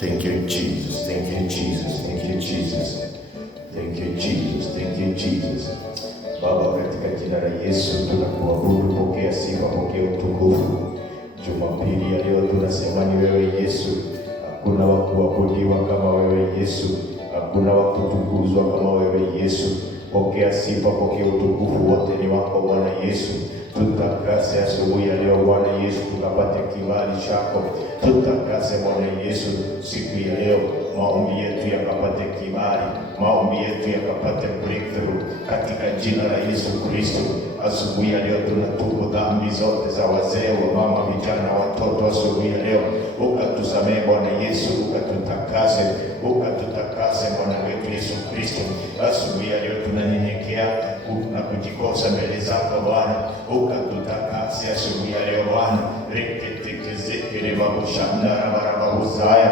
Thank you, Jesus. Thank you, Jesus. Thank you, Jesus. Thank you, Jesus. Thank you, Jesus. Baba, katika jina la Yesu tunakuabudu, pokea sifa, pokea utukufu. Jumapili ya leo tunasema ni wewe Yesu. Hakuna wa kuabudiwa kama wewe Yesu. Hakuna wa kutukuzwa kama wewe Yesu. Pokea sifa, pokea utukufu, wote ni wako Bwana Yesu. Tutakase asubuhi ya leo Bwana Yesu, tukapate kibali chako. Tutakase Bwana Yesu siku ya leo, maombi yetu yakapate kibali, maombi yetu yakapate breakthrough katika jina la Yesu Kristo. Asubuhi ya leo tunatubu dhambi zote za wazee, wa mama, vijana, watoto. Asubuhi ya leo ukatusamehe Bwana Yesu, ukatutakase Bwana wetu Yesu Kristo. Asubuhi ya leo tunanyenyekea na kujikosa mbele zako Bwana, ukatutakase asubuhi ya leo Bwana. Reketekezekere babushandara barabahuzaya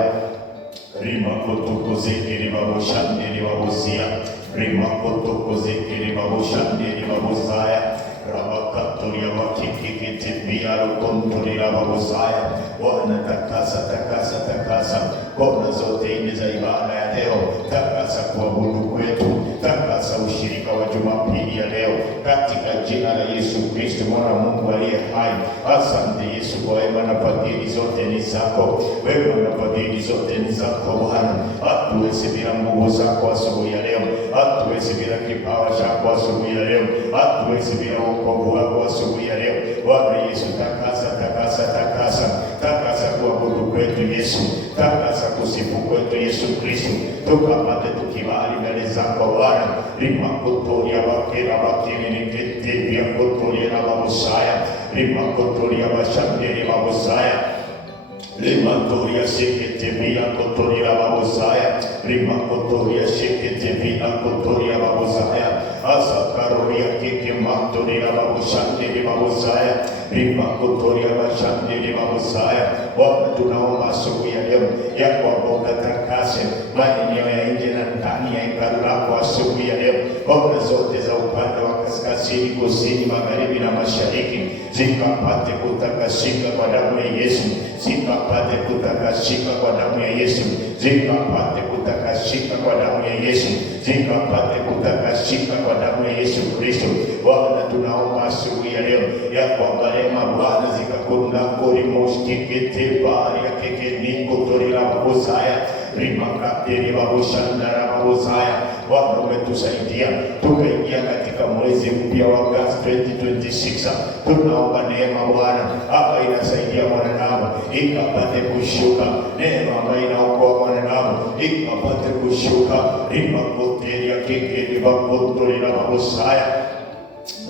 rimakotokozekere babushandere babuzia rimakotokozekere babushandere babuzaya rabakatoria wakikikitibia rukontorira babuzaya. Bwana takasa kona zote ine za ibada ya leo. Takasa kuabudu kwetu, takasa ushirika wa Jumapili ya leo katika jina la Yesu Kristo mwana Mungu aliye hai. Asante Yesu kwa wema na fadhili zote ni zako. Wema na fadhili zote ni zako Bwana. Hatuwezi bila nguvu zako asubuhi ya leo. Hatuwezi bila kipawa chako asubuhi ya leo. Hatuwezi bila wokovu wako asubuhi ya leo. Bwana Yesu, takasa kuabudu kwetu Yesu, takasa kusifu kwetu Yesu Kristo, tukapate tukibali mbele zako Bwana. Rimakotoria wakera wakini nikete vya kotoria na babusaya, rimakotoria washanderi babusaya, rimakotoria sekete vya kotoria babusaya, rimakotoria sekete vya kotoria babusaya, asakaroria keke mantoria babushanderi babusaya, rimakotoria washanderi babusaya. Bwana, tunaomba asubuhi ya leo ya kwamba ukatakase maeneo ya nje na ndani ya hekalu lako asubuhi ya leo. Kona zote za upande wa kaskazini, kusini, magharibi na mashariki zikapate kutakasika kwa damu ya Yesu, zikapate kutakasika kwa damu ya Yesu, zikapate kutakasika kwa damu ya Yesu, zikapate kutakasika kwa damu ya Yesu Kristo. Bwana, tunaomba asubuhi ya leo ya kwamba rehema Bwana zikakunda kuri moshikete bari ya keke niko torila babusaya rimakateri babushandara babusaya. Bwana, umetusaidia tukaingia katika mwezi mpya wa Agosti 2026. Tunaomba neema Bwana hapa inasaidia mwanadamu ikapate kushuka, neema ambayo inaokoa mwanadamu ikapate kushuka. Rimakoteri ya keke ribakotorila babusaya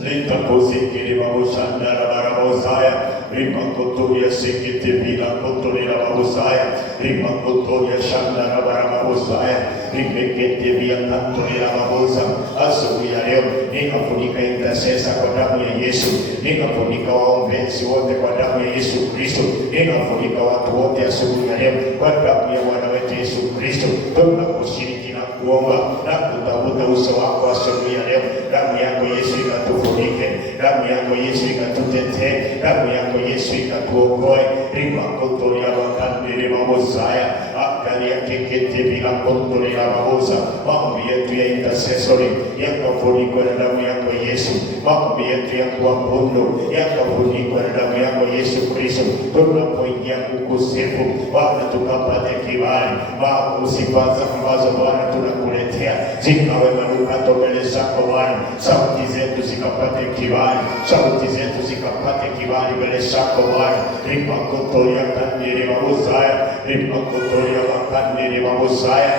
litakozekere babushandara barabusaya rimakotoria sekete vila kotorila babusaya rimakotoria shandara barabusaya rimekete vya kantorila babusa. Asubuhi ya leo ninafunika intercessor kwa damu ya Yesu, ninafunika waombezi wote kwa damu ya Yesu Kristo, ninafunika watu wote asubuhi ya leo kwa damu ya Bwana wetu Yesu Kristo. Tunakushiriki na kuomba na kutafuta uso wako asubuhi ya leo. Damu yako Yesu ikatufunike, damu yako Yesu ikatutetee, damu yako Yesu ikatuokoe. Rimakotoria wakandiri babusaya akalia kekete bila kontoria babusa. Maombi yetu ya intercessory yakafunikwe na damu yako Yesu, maombi yetu ya kuabudu yakafunikwe na damu yako Yesu Kristo. Tunapoingia kukusifu Bwana, tukapate kibali sifa ambazo Bwana tunakuletea zikawe manukato mbele zako Bwana. Sauti zetu zikapate kibali, sauti zetu zikapate kibali mbele zako Bwana. Rimakotoria kandiri babusaya, rimakotoria wakandiri babusaya,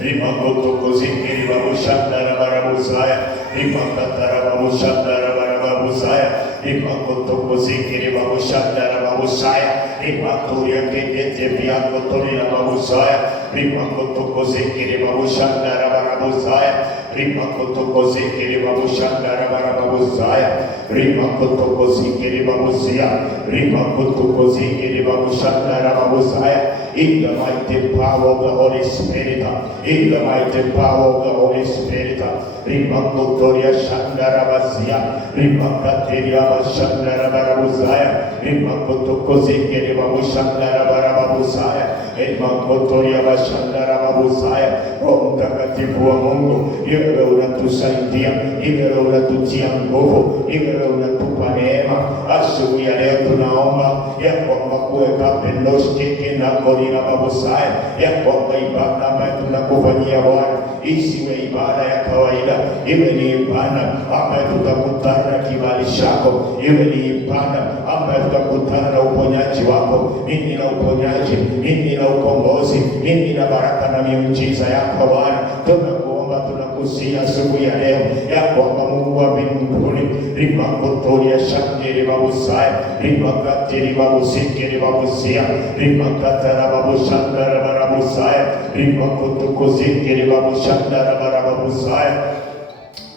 rimakotokozikiri babushandara barabusaya, rimakatara babushandara barabusaya, rimakotokozikiri babushandara babusaya, rimatoria kekete vya kotorila babusaya, rimakotokozikiri babushandara barabusaya, rimakotokozikiri babushandara barabusaya, rimakotokozikiri babusaya, rimakotokozikiri babushandara babusaya. In the mighty power of the Holy Spirit, in the mighty power of the Holy Spirit, rimakotoria shandara basia, rimakateria bashandara barabusaya, rimakotokozikiri babushandara barabusaya, Makotoria bashandara babusaya. Roho Mtakatifu wa Mungu, wewe unatusaidia, wewe unatutia nguvu, wewe unatupa neema. Asubuhi ya leo tunaomba ya kwamba kuweka pendoshike na korina babusaya, ya kwamba ibada ambayo tunakufanyia Bwana isiwe ibada ya kawaida, iwe ni ibada ambayo tutakutana na kibali chako, iwe ni ibada ambayo tutakutana na uponyaji wako. Mimi na uponyaji, mimi na ukombozi, mimi na baraka na miujiza yako Bwana. Tunakuomba, tunakusia asubuhi ya leo ya kwamba Mungu wa mbinguni, rimakotoria shandiri babusaya, rimakatiri babusikiri babusia, rimakatara babushandara barabusaya, rimakotukuzikiri babushandara barabusaya,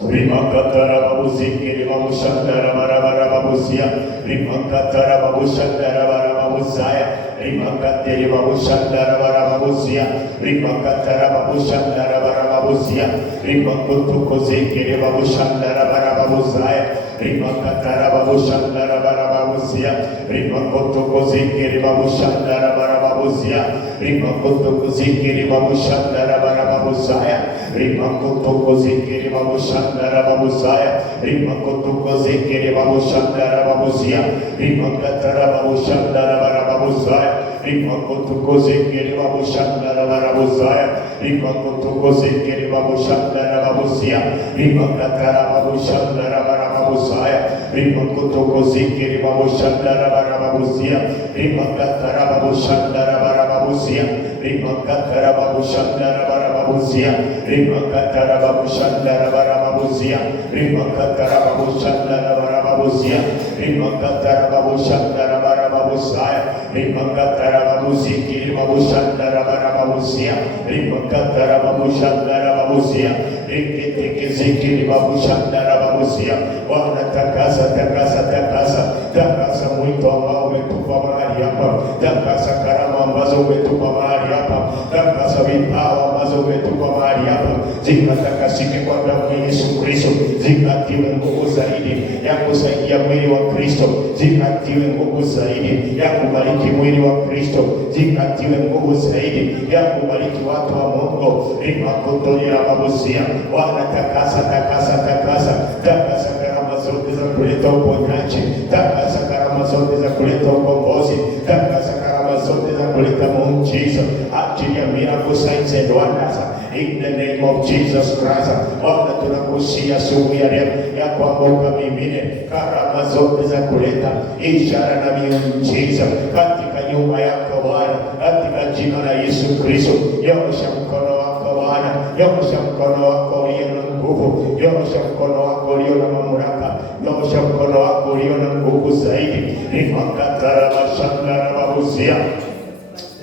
rimakatara babuzikiri babushandara barababusia, rimakatara babushandara barabusaya, rimakatiri babushandara barababusia, rimakatara babushandara barababusia, rimakutukuzikiri babushandara barabusaya, rimakatara babushandara barababusia, rimakutukuzikiri babushandara barababusia, rimakutukuzikiri babushandara barabusaya, rimakutukuzikiri babushandara babusaya, rimakutukuzikiri babushandara babusia, rimakatara babushandara barabusaya, rimakutukuzikiri babushandara barabusaya, rimakutukuzikiri babushandara babusia, rimakatara babushandara barabusaya, rimakutukuzikiri babushandara barabusia, rimakatara babushandara barabusia, rimakatara babushandara barabusia, rimakatara babushandara barabusia, rimakatara babushandara barabusia, rimakatara babushandara barabusaya, rimakatara babuzikiri babushandara barabusia, rimakatara babushandara babusia, rikitikizikiri babushandara babusia. Bwana, takasa, takasa, takasa, takasa mwito ambao umetupa mahali hapa, takasa karama ambazo umetupa mahali hapa, takasa vipawa ambazo umetupa mahali hapa, zikatakasike kwa damu ya Yesu Kristo, zikatiwe nguvu zaidi ya kusaidia mwili wa Kristo, zikatiwe nguvu zaidi ya kubariki mwili wa Kristo, zikatiwe nguvu zaidi ya kubariki watu wa Mungu. Rimakotoria babusia. Bwana, takasa, takasa, takasa, takasa karama zote za kuleta uponyaji, takasa karama zote za kuleta ukombozi, takasa karama zote za kuleta muujiza, ajili ya miracle signs and wonders in the name of Jesus Christ. Bwana, tunakusia asubuhi ya leo ya kwamba ukamimine karama zote za kuleta ishara na miujiza katika nyumba yako Bwana, katika jina la Yesu Kristo. Nyosha mkono wako Bwana, nyosha mkono wako ulio na nguvu, nyosha mkono wako ulio na mamlaka, nyosha mkono wako ulio na nguvu zaidi. Rimakatara bashandara babusia,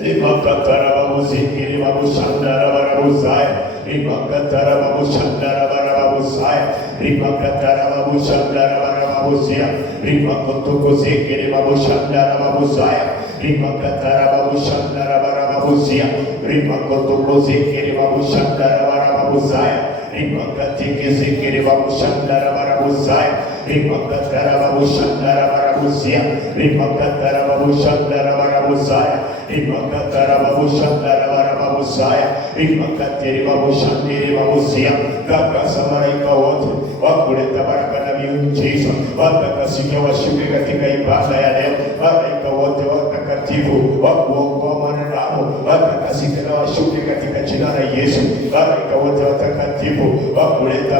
rimakatara babuzikiri babushandara barabusaya, rimakatara babushandara barabusaya, rimakatara babushandara barabusia, rimakutukuzikiri babushandara babusaya, rimakatara babushandara barabusia, rimakutukuzikiri babushandara barabusaya, rimakatiki babushandara barabusaya, rimakatara babushandara barabusia, rimakatara babushandara barabusaya, rimakatara babushandara barabusaya, rimakatiri babushandiri babusia. Takasa malaika wote wakuleta baraka na miujiza, watakasikia washuke katika ibada ya leo. Malaika wote watakatifu wakuokoa mwanadamu watakasika na washuke katika jina la Yesu. Malaika wote watakatifu wakuleta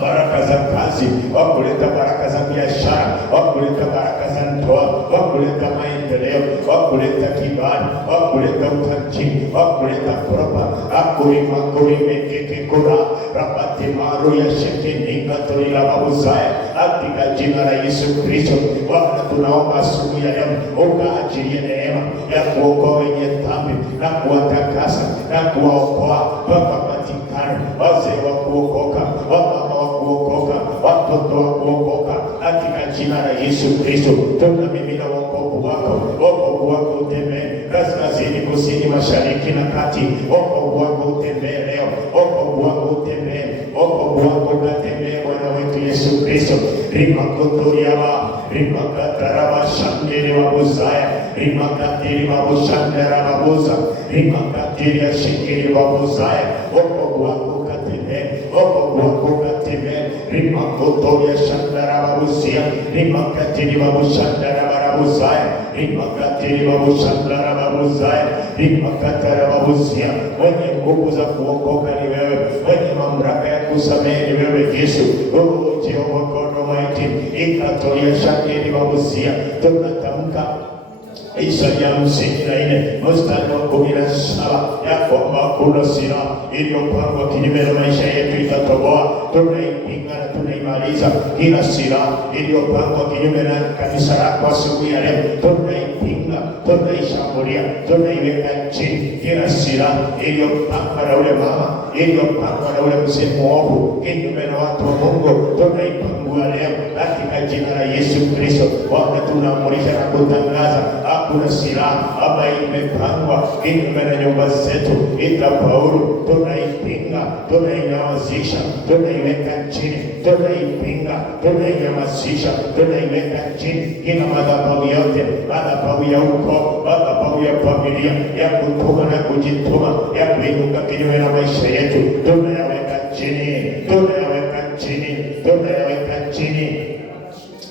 baraka za kazi, wakuleta baraka za biashara, wakuleta baraka za ndoa, wakuleta maendeleo, wakuleta kibali, wakuleta utajiri, wakuleta propa akurima kurimekeke kura rapati maru ya shekinika tulila babusaya katika jina la Yesu Kristo. Bwana, tunaomba asubuhi ya leo ukaachilie neema ya kuokoa wenye dhambi na kuwatakasa na kuwaokoa wakapatikane wazee wa kuokoka, wamama wa kuokoka, watoto wa kuokoka katika jina la Yesu Kristo. Tunamimina wokovu wako, wokovu wako utembee kaskazini, kusini, mashariki na kati. Wokovu wako utembee leo, wokovu wako utembee, wokovu wako utembee Bwana wetu Yesu Kristo. Rimakotoria ba rimakatara bashandere babusaya, rimakatiri babushandara babuza, rimakatiri ashikiri babuzaya, wokovu wako katime, wokovu wako katime, rimakotoria shandara babuzia, rimakatiri babushandara babuzaya, rimakatiri babushandara babuzaya, rimakatara babuzia. Mwenye nguvu za kuokoka ni wewe, mwenye mamlaka ya kusamehe ni wewe Yesu. Oh Jehova God Almighty, ikatoria shangeni babuzia. Tunatamka Isaya 54 mstari wa 17 ya kwamba kuna silaha iliyopangwa kinyume na maisha yetu itatoboa. Tunaipinga na tunaimaliza kila silaha iliyopangwa kinyume na kanisa lako asubuhi ya leo. Tunaipinga, tunaishambulia, tunaiweka chini kila silaha iliyopangwa na ule mama, iliyopangwa na ule mzee mwovu kinyume na watu wa Mungu. Tunaipangua leo katika jina la Yesu Kristo. Bwana, tunaamurisha na kutangaza hakuna silaha ambayo imepangwa kinyume na nyumba zetu itafaulu. Tunaipinga, tunainyamazisha, tunaiweka chini, tunaipinga, tunainyamazisha, tunaiweka chini kila madhabahu yote, madhabahu ya ukoo, madhabahu ya familia, ya kutuma na kujituma, ya kuinuka kinyume na maisha yetu, tunayaweka chini, tunayaweka chini, tunayaweka chini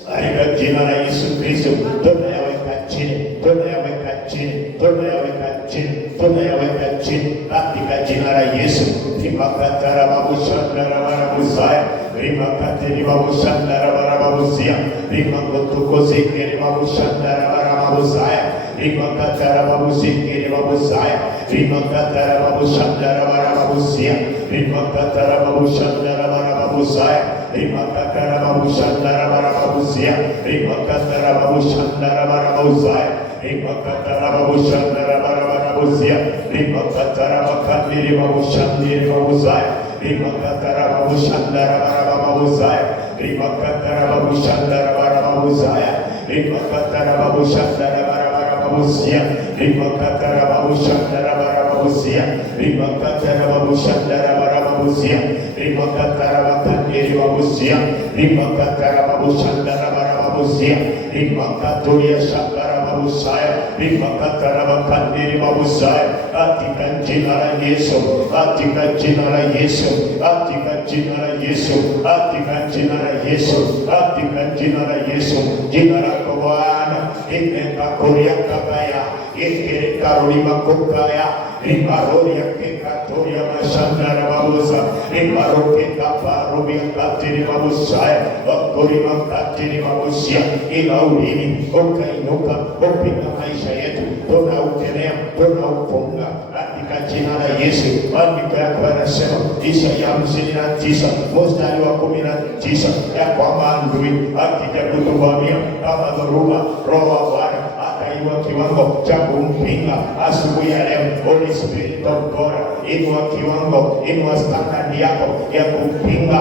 katika jina la Yesu Kristo. Tunayaweka chini, tunayaweka chini, tunayaweka chini, tunayaweka chini katika jina la Yesu. Rimakatara babushandara barabuzaya, rimakateri babushandara barabuzia, rimakotukozekeri babushandara barabuzaya, rimakatara babuzekeri babuzaya, rimakatara babushandara barabuzia, rimakatara babushandara barabuzaya, rimakatara babushandara barabuzia, rimakatara babushandara barabuzaya, rimakatara babushandara barabuzia, rimakatara bakandiri babushandiri babuzaya, rimakatara babushandara barabuzaya, rimakatara babushandara barabuzaya, rimakatara babushandara barabuzia, rimakatara babushandara barabuzia, rimakatara babushandara barabuzia, rimakatara bakandiri babuzia, rimakatara babushandara barabuzia, rimakatoria shakara babusaya, rimakatara bakandiri babusaya. Katika jina la Yesu, katika jina la Yesu, katika jina la Yesu, katika jina la Yesu, katika jina la Yesu. Jina lako Bwana imekakoria kabaya, ikikarulima kokaya, imaroria kekatoria mashandara babuza, imaroke kaparubia katiri babusaya, wakurima katiri babusia. Ila ulimi ukainuka kupinga maisha yetu, tunaukenea, tunaufunga katika jina la Yesu. Maandiko yako yanasema Isaya 59 mstari wa 19 ya kwamba adui akija kutuvamia kama dhoruba, Roho wa Bwana ataiwa kiwango cha kumpinga. Asubuhi ya leo, Holy Spirit of God, inua kiwango, inua standard yako ya kumpinga,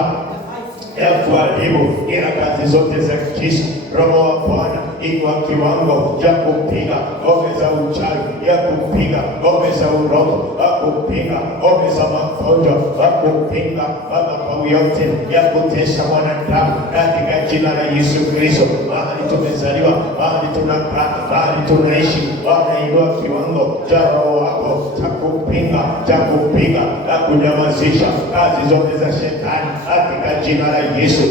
ya kuharibu ila kazi zote za kisa. Roho wa Bwana, inua kiwango cha kupiga ngome za uchawi, ya kupiga ngome za uroho, ya kupiga ngome za magonjwa, ya kupiga madhabahu yote ya kutesa wanadamu katika jina la Yesu Kristo. Mahali tumezaliwa, mahali tunakaa, mahali tunaishi, wanainua kiwango cha Roho wako cha kupiga, cha kupiga na kunyamazisha kazi zote za shetani katika jina la Yesu.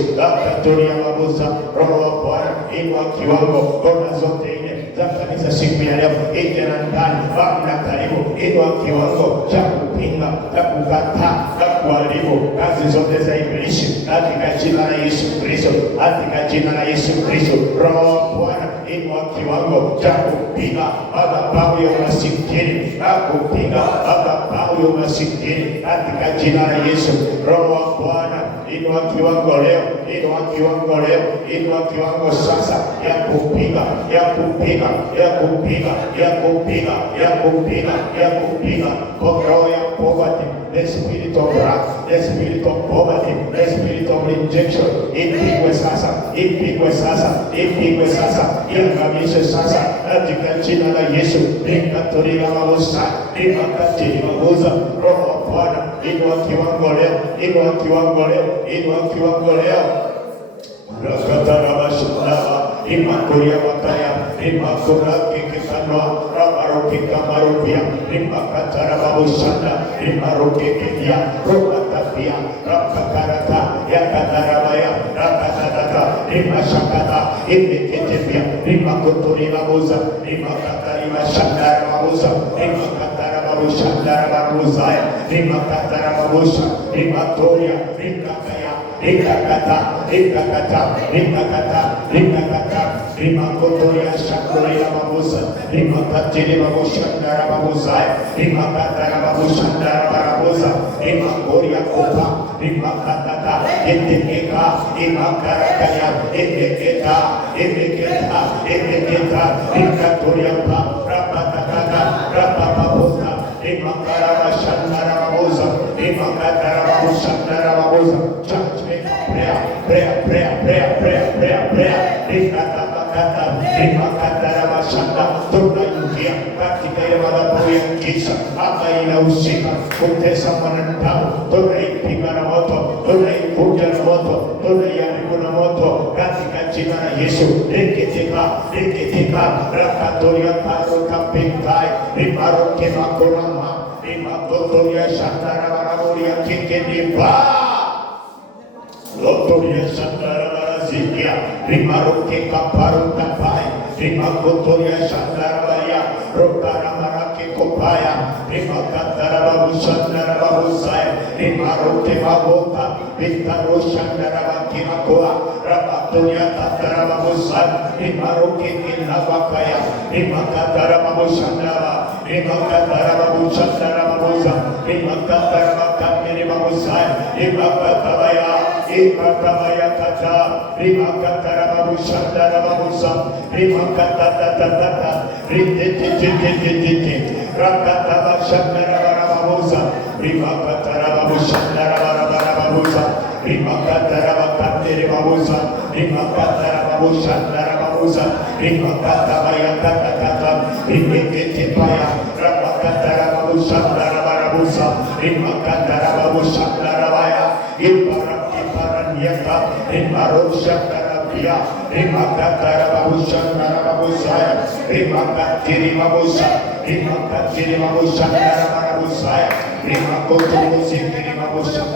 Katoria mabuza, Roho wa Bwana, inua kiwango kona zote ile za kanisa siku ya leo, nje na ndani, mbali na karibu. Inua kiwango cha kupinga, cha kukataa, cha kuharibu kazi zote za ibilisi katika jina la Yesu Kristo, katika jina la Yesu Kristo. Roho wa Bwana, inua kiwango cha kupinga madhabahu ya masikini, na kupinga madhabahu ya masikini katika jina la Yesu. Roho wa Bwana, inua kiwango leo, inua kiwango leo, inua kiwango sasa ya kupiga, ya kupiga, ya kupiga, ya kupiga, ya kupiga, ya kupiga kwa roho ya poverty, the spirit of wrath, the spirit of poverty, the spirit of rejection. Ipigwe sasa, ipigwe sasa, ipigwe sasa, iangamishwe sasa katika jina la Yesu. Nikatorila mabusa, nikakatili mabuza. Roho wa Bwana, inua kiwango leo, inua kiwango leo, inua kiwango leo. Rakatara bashara, imakuria makaya, imakura kikano Shandoa, Rabaroke Kamarupia, Rimakatara Babushanda, Rimaroke Kedia, Robatapia, Rakakarata, Yakatarabaya, Rakatarata, Rimashakata, Imeketepia, Rimakoturi Babuza, Rimakatari Mashandara Babuza, Rimakatara Babushandara Babuzaya, Rimakatara Babusha, Rimatoria, Rikakaya, Rikakata, Rikakata, Rikakata, Rikakata, Rimakotoria Shakoria Babuza, Rimakatiri Babushandara Babuzaya, Rimakatara Babushandara Babuza, Rimakoria Kopa, Rimakatata, Etekeka, Rimakarakaya, Eteketa, Eteketa, Eteketa, Rikatoria Pa, Rapatakata, Rapapaputa, Rimakara Shandara Babuza, Rimakatara Babushandara Babuza, Church, prayer, Rikatakata, Rimakatara Bashanda, tunayukia katika ile madhabahu ya giza, hata inahusika kutesa mwanadamu, tunaipiga na moto, tunaikunja na moto, tunaiharibu na moto katika jina la Yesu. Reketika, rakatoria tayo kapintai, rimaroke makorama, rimakotoria shandara baraboria kikenipa, lotoria shandara barazikia, rimaroke kaparu kapai, rimakotoria shandara baria, rokara marake kopaya, rimakatara babu shandara babu saya, rimaroke babota, vitaro shandara bakina koa, rabatoria tatara babu saya, rimaroke kinabakaya, rimakatara babu shandara, rimakatara babu shandara babu saya, rimakatara bakani babu saya, rimakatara Imakamaya kata, rimakatara babu shandara babu sa, rimakatata, rititititititi, rakataba shandara babu sa, rimakatara babu shandara babu sa, rimakatara bakatiri babu sa, rimakatara babu shandara babu sa, rimakataba kata, ritititipaya, rakatara babu shandara babu sa, rimakatara babu shandara baya, Yata, Rimarosha Karabia, Rimakatara Babusha, Narabusaya, Rimakatiri Mabusa, Rimakatiri Mabusa, Narabusaya, Rimakoto Sikiri Mabusa,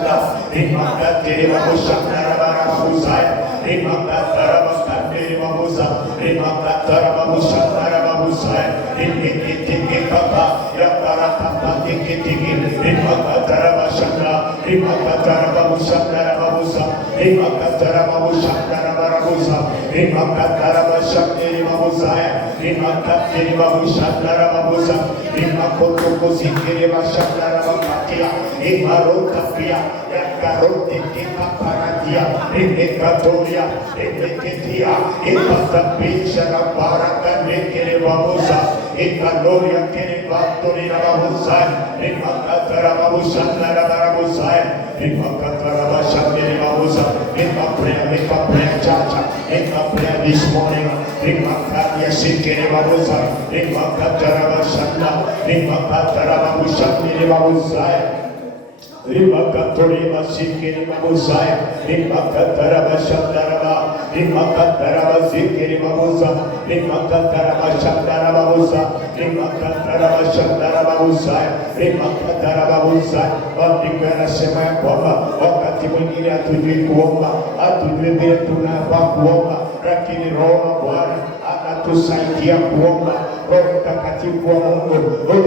Rimakatiri Mabusa, Narabusaya, Rimakatara Bakatiri Mabusa, Rimakatara Babusa, Narabusaya, Rimakitiki Kaka, Yakarata Tiki, Rimakatara Bashana, Rimakatara Babusa, Narabusa, Rimakatara Babusa, Narabusa, Rimakatara Bashakiri Babusaya, Rimakatiri Babusa, Narabusa, Rimakoto Sikiri Bashana Rabakia, Imarotapia, Yakarote Kaparatia, Rimekatoria, Rimeketia, Ipatapisha Baraka Nekere Babusa, Ikaloria Kiribatori Rababusa, Rimakatara Babusa, Narabusa, Rimakatara Bashakiri Babusa. Make a prayer, church. Make a prayer this morning. Rimakatia Sikiri Babusa, Rimakatara Bashanda, Rimakatara Babusa, Babusa. Rimakatori Masikiri Babusaya, Rimakatara Bashandaraba, Rimakatara Basikiri Babusa, Rimakatara Bashandara Babusa, Rimakatara Bashandara Babusaya, Rimakatara Babusa. Wakati sema ya kwamba wakati mwingine hatujui kuomba, hatujui vile tunafaa kuomba, lakini Roho wa Bwana anatusaidia kuomba. Roho Mtakatifu wa Mungu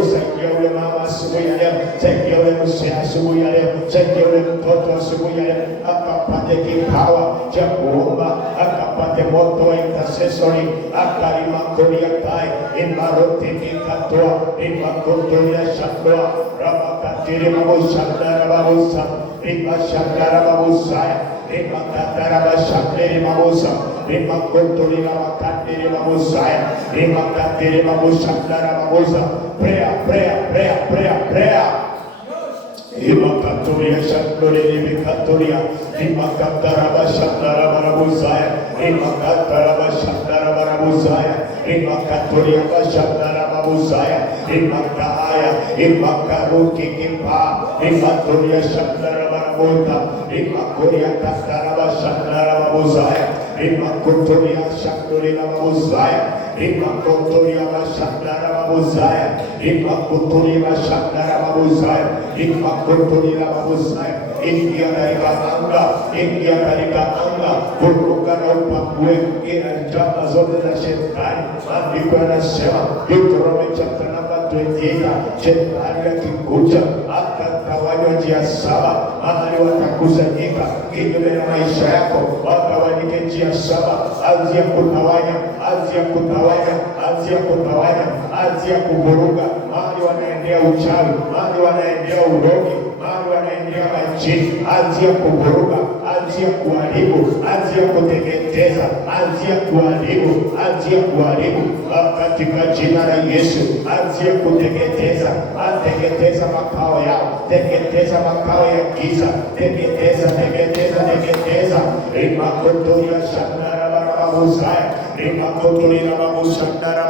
usaidia ule mama asubuhi ya leo, saidia ule mzee asubuhi ya leo, saidia ule mtoto asubuhi ya leo, akapate kipawa cha kuomba, akapate moto wa intercessory, akarimakoria tai, imarote nikatoa, imakotoria shandoa, ramakatiri mabushandara babusa, imashandara babusaya, imakatara bashandiri babusa, imakotori ramakatiri babusaya, imakatiri babushandara babusa. Prayer. Imakatoria shandore imikatoria, imakatara bashandara barabusaya, imakatara bashandara barabusaya, imakatoria bashandara babusaya, imakaya, imakaruki kipa, imatoria shandara barabuta, imakoria katara bashandara babusaya, imakotoria shandore babusaya, Rimakotoria Bashandara Babuzaya, Rimakotoria Bashandara Babuzaya, Rimakotoria Babuzaya, India dari anga, kuruka na upakue kila njama zote za shetani. Maandiko yanasema Deuteronomy chapter number 28, shetani akikuja atatawanywa njia saba, mahali watakusanyika kinyume na maisha yako, watawanyike njia saba. Anzia kutawanya, anzia kutawanya, anzia kutawanya, anzia kuvuruga mahali wanaendea uchawi, mahali wanaendea urogi, mahali wanaendea majini. Anzia kuvuruga, anzia kuharibu, anzia kuteketeza, anzia kuharibu, anzia kuharibu katika jina la Yesu. Anzia kuteketeza, ateketeza makao yao, teketeza makao ya giza, teketeza, teketeza, teketeza. Rimakotoria Shandara Barabuzaya, Rimakotoria Babu Shandara